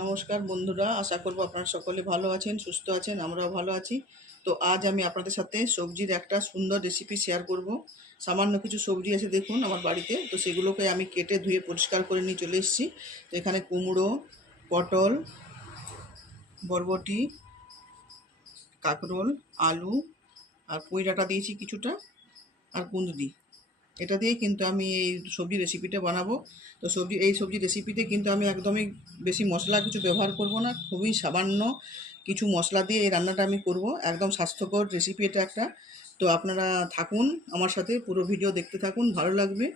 নমস্কার বন্ধুরা, আশা করব আপনারা সকলে ভালো আছেন, সুস্থ আছেন, আমরাও ভালো আছি। তো আজ আমি আপনাদের সাথে সবজির একটা সুন্দর রেসিপি শেয়ার করব। সামান্য কিছু সবজি আছে দেখুন আমার বাড়িতে, তো সেগুলোকে আমি কেটে ধুয়ে পরিষ্কার করে নিয়ে চলে এসেছি। তো এখানে কুমড়ো, পটল, বরবটি, কাঁকরোল, আলু, আর পুঁই দিয়েছি কিছুটা, আর কুঁদরি। এটা দিয়ে কিন্তু আমি এই সবজি রেসিপিটা বানাবো। তো সবজি, এই সবজি রেসিপিতে কিন্তু আমি একদমই বেশি মশলা কিছু ব্যবহার করব না, খুবই সামান্য কিছু মশলা দিয়ে এই রান্নাটা আমি করব। একদম স্বাস্থ্যকর রেসিপি এটা একটা। তো আপনারা থাকুন আমার সাথে, পুরো ভিডিও দেখতে থাকুন, ভালো লাগবে।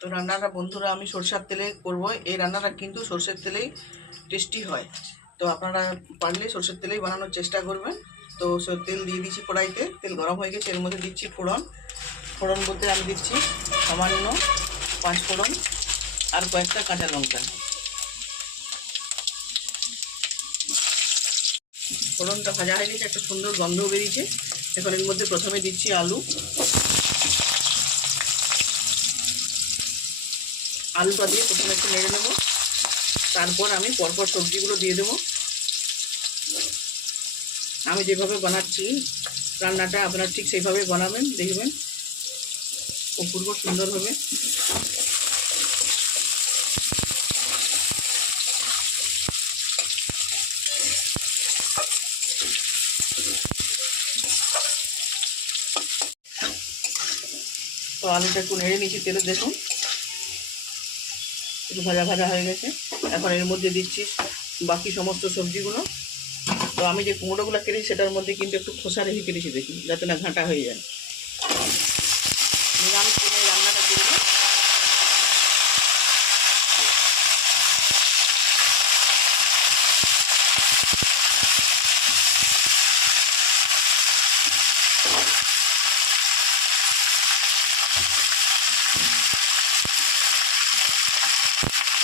তো রান্নাটা বন্ধুরা আমি সরষের তেলে করব। এই রান্নাটা কিন্তু সরষের তেলেই টেস্টি হয়। তো আপনারা পারলে সরষের তেলেই বানানোর চেষ্টা করবেন। তো তেল দিয়ে দিচ্ছি কড়াইতে, তেল গরম হয়ে গেছে, এর মধ্যে দিচ্ছি ফোড়ন। ফোড়ন বলতে আমি দিচ্ছি সামান্য পাঁচ ফোড়ন আর কয়েকটা কাঁচা লঙ্কা। ফোড়নটা ভাজা হয়ে গেছে, একটা সুন্দর গন্ধ বেরিয়েছে। এখন এর মধ্যে প্রথমে দিচ্ছি আলু। আলুটা দিয়ে প্রথমে একটু নেড়ে নেব। তারপর আমি পরপর সবজিগুলো দিয়ে দেবো। আমি যেভাবে বানাচ্ছি, রান্নাটা আপনারা ঠিক সেইভাবে বানাবেন, দেখবেন অপূর্ব সুন্দর হবে। তো আলুটা একটু নেড়ে নিয়েছি তেলে, দেখুন। একটু ভাজা ভাজা হয়ে গেছে। এখন এর মধ্যে দিচ্ছি বাকি সমস্ত সবজিগুলো। তো আমি যে কুমড়োগুলো কেটেছি, সেটার মধ্যে কিন্তু একটু খোসা রেখে কেটেছি দেখি যাতে না ঘাঁটা হয়ে যায়। নিরামিষ দিনে রান্নাটা করব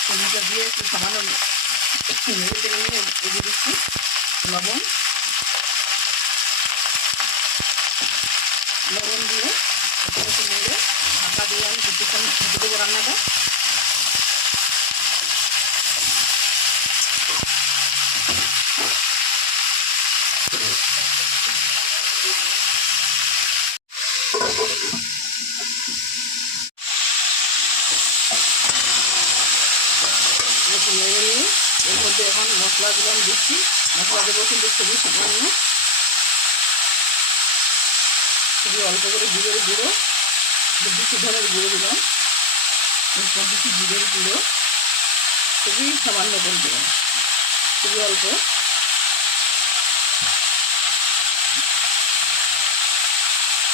সবজিটা দিয়ে একটু সামান্য একটু নেড়ে চেড়ে নিয়ে এগিয়ে দিচ্ছি লবণ। লবণ দিয়ে একটু একটু নেড়ে ঢাকা দিয়ে আমি নিয়ে এর মধ্যে এখন মশলাগুলো আমি দিচ্ছি। মশলা দেবো কিন্তু খুবই সামান্য খুবই অল্প করে জিরের গুঁড়ো। দিচ্ছি ধনের গুঁড়ো দিলাম। এরপর দিচ্ছি জিরের গুঁড়ো। খুবই সামান্য করে দিলাম খুবই অল্প।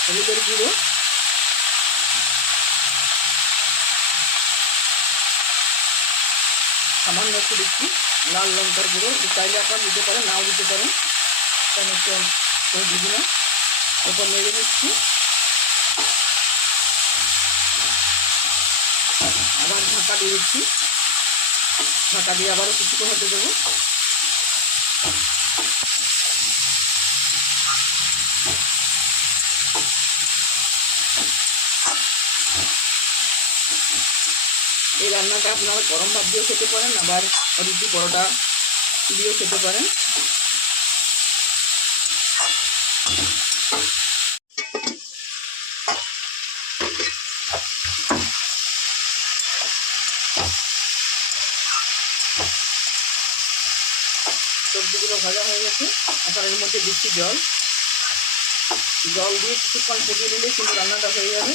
হলুদের গুঁড়ো। সামান্য একটু দিচ্ছি লাল লঙ্কার গুঁড়ো। চাইলে আপনারা দিতে পারেন, নাও দিতে পারেন। করে দিয়ে দিলাম। এরপর নেড়ে নিচ্ছি আবার ঢাকা দিয়ে দিচ্ছি। ঢাকা দিয়ে আবারও কিছুক্ষণ হতে দেবো। এই রান্নাটা আপনারা গরম ভাত দিয়েও খেতে পারেন, আবার রুটি পরোটা দিয়েও খেতে পারেন সবজিগুলো ভাজা হয়ে গেছে। এখন এর মধ্যে দিচ্ছি জল। জল দিয়ে কিছুক্ষণ ফুটিয়ে দিলে কিন্তু রান্নাটা হয়ে যাবে।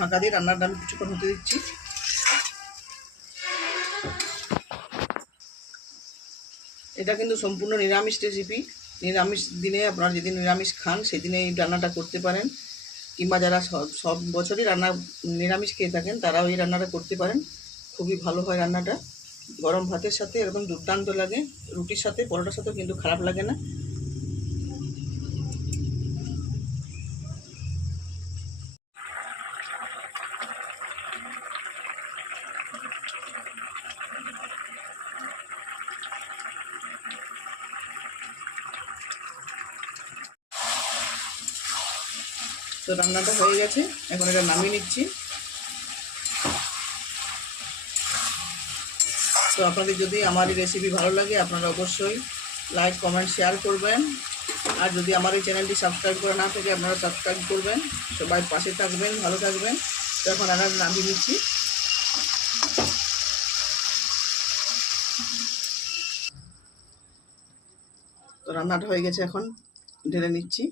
ঢাকা দিয়ে রান্নাটা আমি কিছুক্ষণ হতে দিচ্ছি। এটা কিন্তু সম্পূর্ণ নিরামিষ রেসিপি নিরামিষ দিনে আপনারা যেদিন নিরামিষ খান সেদিনে এই রান্নাটা করতে পারেন। কিংবা যারা সব সব বছরই রান্না, নিরামিষ খেয়ে থাকেন, তারাও এই রান্নাটা করতে পারেন। খুবই ভালো হয় রান্নাটা। গরম ভাতের সাথে এরকম দুর্দান্ত লাগে। রুটির সাথে, পরোটার সাথেও কিন্তু খারাপ লাগে না। তো রান্নাটা হয়ে গেছে। এখন এটা নামিয়ে নিচ্ছি। তো আপনাদের যদি আমার এই রেসিপি ভালো লাগে, আপনারা অবশ্যই লাইক কমেন্ট শেয়ার করবেন। আর যদি আমার এই চ্যানেলটি সাবস্ক্রাইব করা না থাকে, আপনারা সাবস্ক্রাইব করবেন। সবাই পাশে থাকবেন, ভালো থাকবেন। তো এখন রান্না নামিয়ে নিচ্ছি। তো রান্নাটা হয়ে গেছে এখন, ঢেলে নিচ্ছি।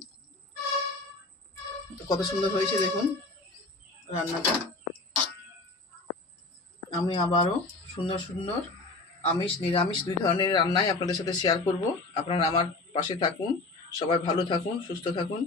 কত সুন্দর হয়েছে দেখুন রান্নাটা। আমি আবারও সুন্দর সুন্দর আমিষ, নিরামিষ দুই ধরনের রান্নাই আপনাদের সাথে শেয়ার করব। আপনারা আমার পাশে থাকুন, সবাই ভালো থাকুন, সুস্থ থাকুন।